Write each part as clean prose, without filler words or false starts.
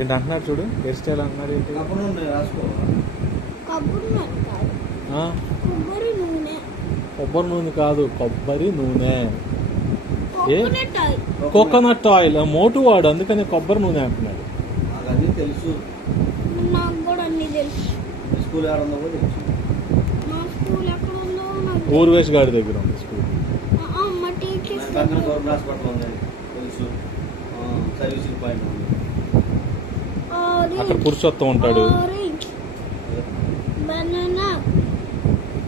ఏంటి అంటున్నాడు చూడు, హెయిర్ స్టైల్ అంటున్నాడు ఏంటి? కొబ్బరి నూనె కాదు, కొబ్బరి నూనె. ఏ కోకోనట్ ఆయిల్ మోటు వాడు, అందుకని కొబ్బరి నూనె అంటున్నాడు. తెలుసు, ఊర్వేష్ గారి దగ్గర ఉంది స్కూల్. అక్కడ పురుషోత్తం ఉంటాడు.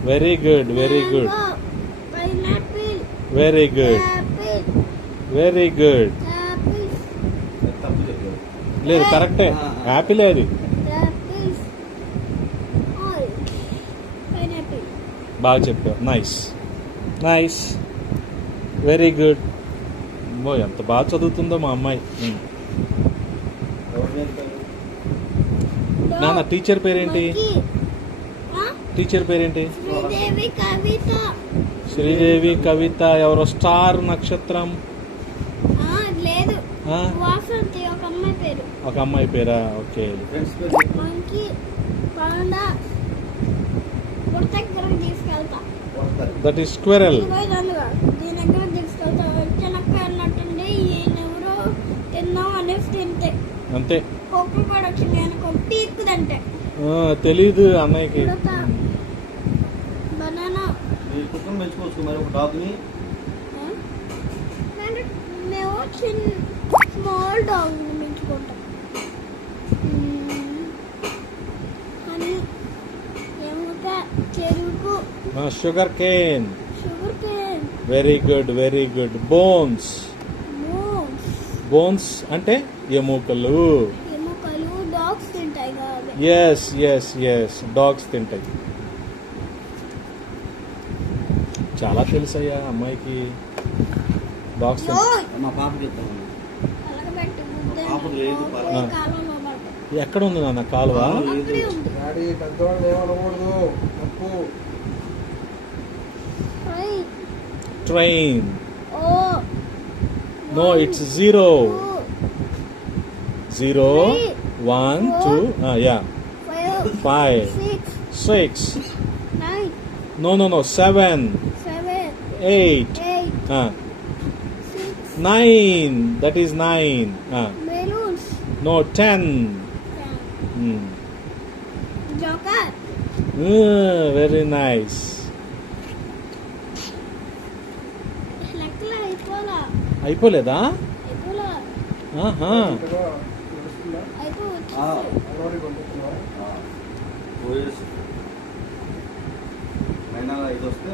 Very good, very good, very good, very good. లేదు, కరెక్టే, యాపిల్ అది. బాగా చెప్పావు, నైస్ నైస్, వెరీ గుడ్. ఎంత బాగా చదువుతుందో మా అమ్మాయి. నాన్న టీచర్ పేరేంటి? టీచర్ పేరేంటి? శ్రీదేవి కవిత. ఎవరో స్టార్ నక్షత్రం? ఒక అమ్మాయి పేరా? ఓకే. That is squirrel. అంతే, తెలీదు అన్నయ్యకి. స్మాల్ డాగ్ పెంచుకుంటాం. చెరుకు, sugar cane. Sugar cane. Very good, very good. Bones. Bones అంటే ఎముకలు. ఎముకలు డాగ్స్ తింటాయి కదా. ఎస్ ఎస్ ఎస్, డాగ్స్ తింటాయి. చాలా తెలుసయ్యా అమ్మాయికి, డాగ్స్. ఎక్కడ ఉంది నాన్న కాలువ? ట్రైన్. నో, ఇట్స్ 0 0 1 2 యా 5 6 no 7 8 9. That is 9. No, 10. Joker. Very nice. అయిపోలేదా? అయిపోలేదు.